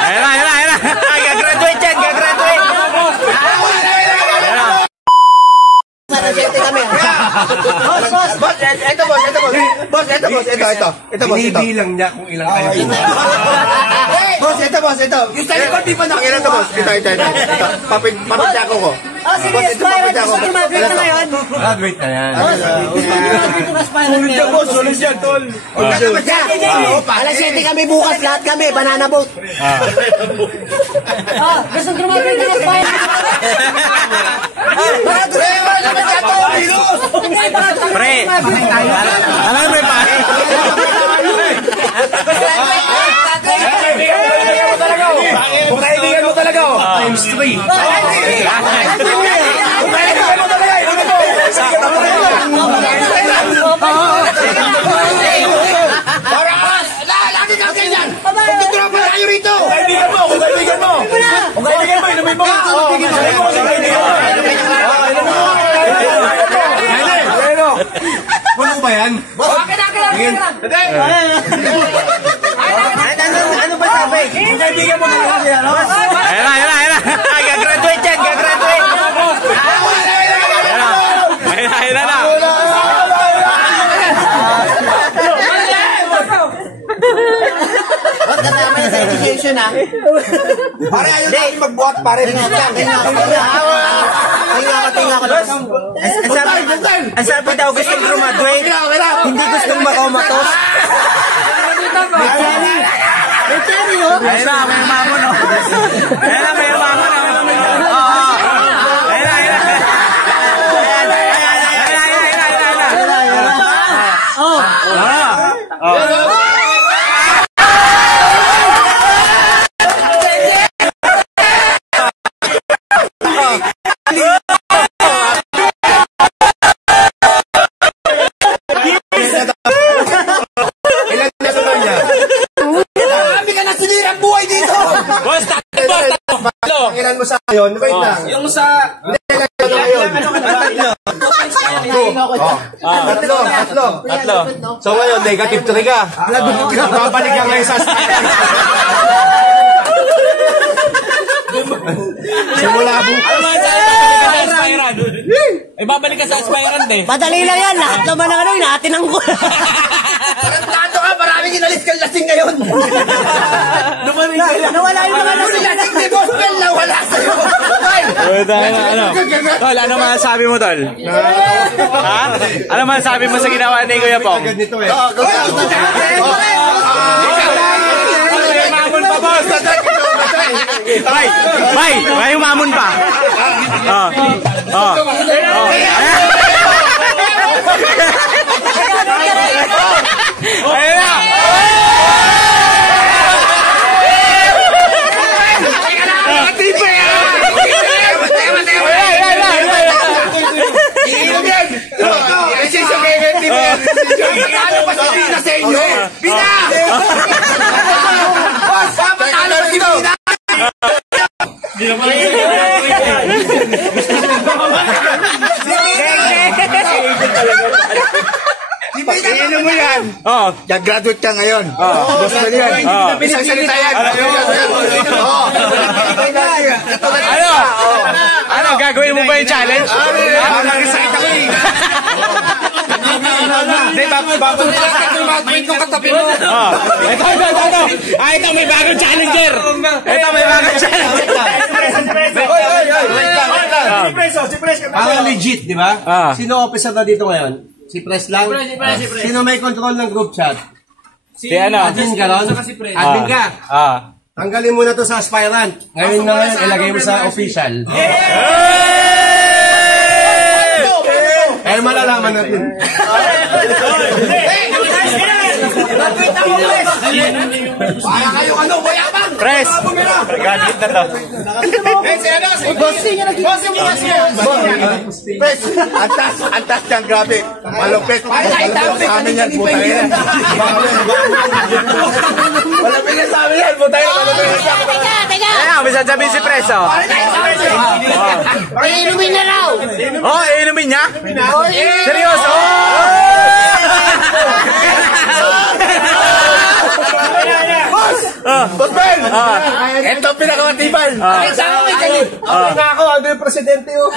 Ayan na. Gagraduate yan, gagraduate. Kami. Boss, ito. Binibilang niya kung ilang kayo. Boss, ito. Yung sa likod, di pa nakita to, boss. Ito. Papagdako ko. Sige, aspirant. Gusto graduate na ngayon. Graduate na yan. Sulit yan, boss. Sulit yan, tol. Alas 7 kami bukas, lahat kami. Banana boat. Gusto graduate na aspirant. Pre, alam mo pa. Kung kaibigan mo talaga, times 3. Lagi kang ganyan. Magtutropa tayo rito. Kung kaibigan mo, inumin mo. Puno ba yan? Ano ba sabi? Kung kaibigan mo talaga siya, no? Ayan na. Gagraduate yan, gagraduate. Ayan na. Ba't kasama niya sa education, ha? Pare, ayaw natin magbuhat, pare. Tingnan ko lang. Ang sabi daw gustong graduate, hindi gustong makomatos. Ayan na, may mamon, oh. Ayan na, may mamon, oh. Ilan mo sa ngayon? Wait lang. Yung sa... Tatlo. So ngayon, negative 3 ka. Babalik ka ngayon sa Simula po. Babalik ka sa aspirant eh. Madali lang yan. Lahat naman ng ano, inatinang ko. Tarantado ka, maraming inalis kang lasing ngayon. Nawala yung mga Yung lasing ni Gospel na wala sa'yo. Tol, ano masasabi mo, Tol? Ha? Ano masasabi mo sa ginawa ni Kuya Pong? Mamon pa, boss! May umamon pa. Ayun na! Iinom yan! Ano pa sa Bina sa inyo? Bina! Patalo pa si Bina! Iinom mo yan! Graduate ka ngayon. Gusto mo yan. Isang salita yan. Ano, gagawin mo ba yung challenge? Nag-excite ako eh. Hindi, babalik kong katabi mo. Ito. Ito, may bagong challenger. Si Pres. Parang legit, di ba? Sino officer na dito ngayon? Si Pres lang? Sino may control ng group chat? Si ano? Admin ka ron? Admin ka? Tanggalin mo na to sa aspirant. Ngayon na ilagay mo sa official. Kaya malalaman natin. Para kayo ano, bayabang! Pres! Galit na to. Pres, antas yan, grabe. Malupit. Sa amin yan, putay yan. Malupit yan sa amin yan, putay yan. Teka! Ayan, may sasabihin si Pres, oh. Iinumin na raw! Oh, iinumin niya? Seryoso? Boss Ben! Ito ang pinakamatibay. Okay na ako, ano yung presidente yun?